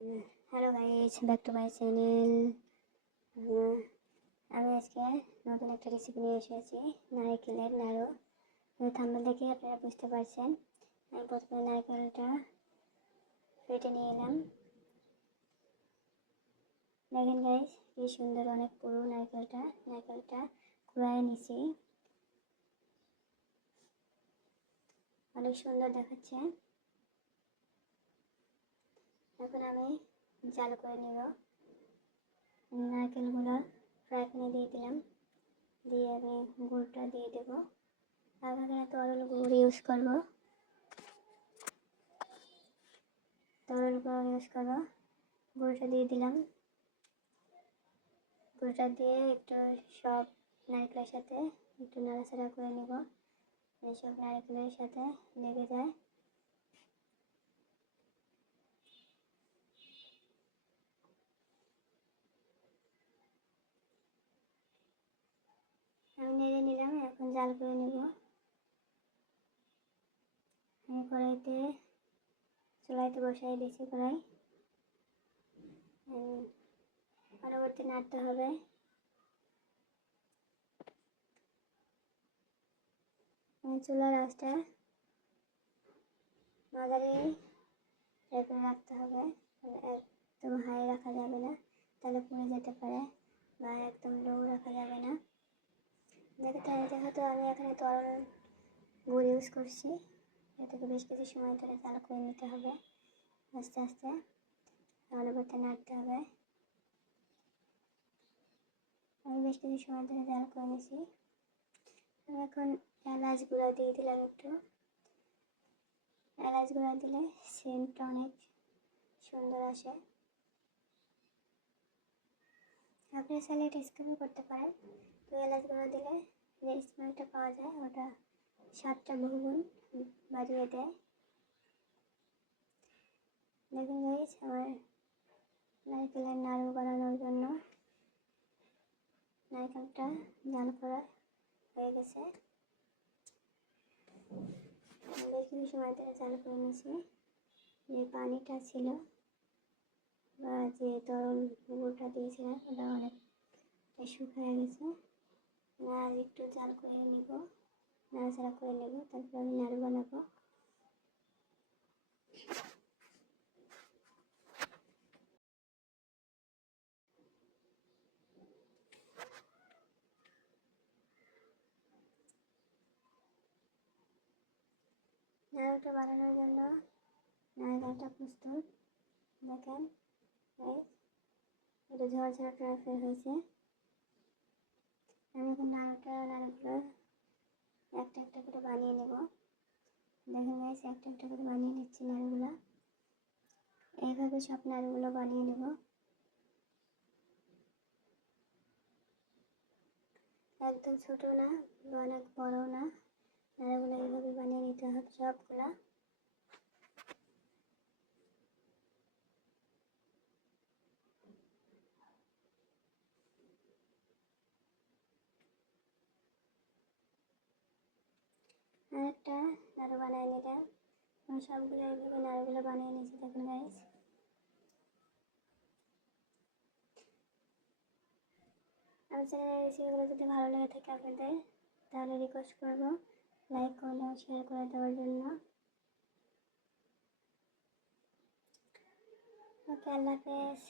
Hello guys, back to my channel. আমি আজকে নতুন একটা রেসিপি নিয়ে এসেছি, নারকেলের নাড়ু। থাম্বনেল দেখে আপনারা বুঝতে পারছেন। আমি প্রথমে নারকেলটা কেটে নিয়ে এলাম। দেখেন গাইস, কি সুন্দর, অনেক পুরো নারকেলটা কুড়ায় নিছি, অনেক সুন্দর দেখাচ্ছে। এখন আমি জাল করে নেব। নারকেলগুলো ফ্রাই প্যানে দিয়ে দিলাম, দিয়ে আমি গুড়টা দিয়ে দেবো। আমি এখানে তরল গুড় ইউজ করবো, গুড়টা দিয়ে দিলাম। গুড়টা দিয়ে একটু সব নারকেলের সাথে একটু নাড়াচাড়া করে নেব, সব নারকেলের সাথে লেগে যায়। আমি নেড়ে নিলাম, এখন জাল করে নেব। আমি চুলাইতে বসাই দিয়েছি কড়াই, পরবর্তী নাড়তে হবে। চুলার আঁচটা মাঝারি রেখে রাখতে হবে, একদম হাই রাখা যাবে না, তাহলে পুড়ে যেতে পারে, বা একদম লো রাখা যাবে না। যেহেতু আমি এখানে তরল গুড় ইউজ করছি, এটাকে বেশ কিছু সময় ধরে জাল করে নিতে হবে আস্তে আস্তে, পরবর্তী নাড়তে হবে। আমি বেশ কিছু সময় ধরে জাল করে নিয়েছি। আমি এখন এলাচ গুঁড়া দিয়ে দিলাম একটু। এলাচ গুঁড়া দিলে সেন্টটা অনেক সুন্দর আসে। আপনি চাইলে এটা স্কিপও করতে পারেন, তো এলাচ গুঁড়া দিলে যে স্মেলটা পাওয়া যায় ওটা স্বাদটা বহুগুণ বাড়িয়ে দেয়। দেখুন গাইস, আমার নারকেলের নাড়ু বানানোর জন্য নারকেলটা জাল করা হয়ে গেছে। বেশ কিছু সময় ধরে জাল করে নিয়েছি। যে পানিটা ছিল বা যে তরল গুঁড়োটা দিয়েছিলাম ওটা অনেকটা শুকিয়ে গেছে। আর একটু জাল করে নেব, নাড়াচাড়া করে নেব, তারপর আমি নাড়ু বানাবো। নাড়ুটা বানানোর জন্য নারকেলটা প্রস্তুত। দেখেন এটা ঝরঝরা টাইপের হয়েছে। আমি এখন নাড়ুগুলো একটা একটা করে বানিয়ে নেব। দেখেন গাইস, একটা একটা করে বানিয়ে নিচ্ছি নাড়ুগুলো। এইভাবে সব নাড়ুগুলো বানিয়ে নেব, একদম ছোট না বা অনেক বড় না। নাড়ুগুলো এইভাবে বানিয়ে নিতে হবে সবগুলা। আরেকটা নাড়ু বানিয়ে নিলাম। সবগুলো এইভাবে নাড়ুগুলো বানিয়ে নিয়েছি। দেখুন গাইস, আমার চ্যানেলের রেসিপিগুলো যদি ভালো লেগে থাকে আপনাদের, তাহলে রিকোয়েস্ট করবো লাইক করলে ও শেয়ার করে দেওয়ার জন্য। ওকে, আল্লাহ হাফেজ।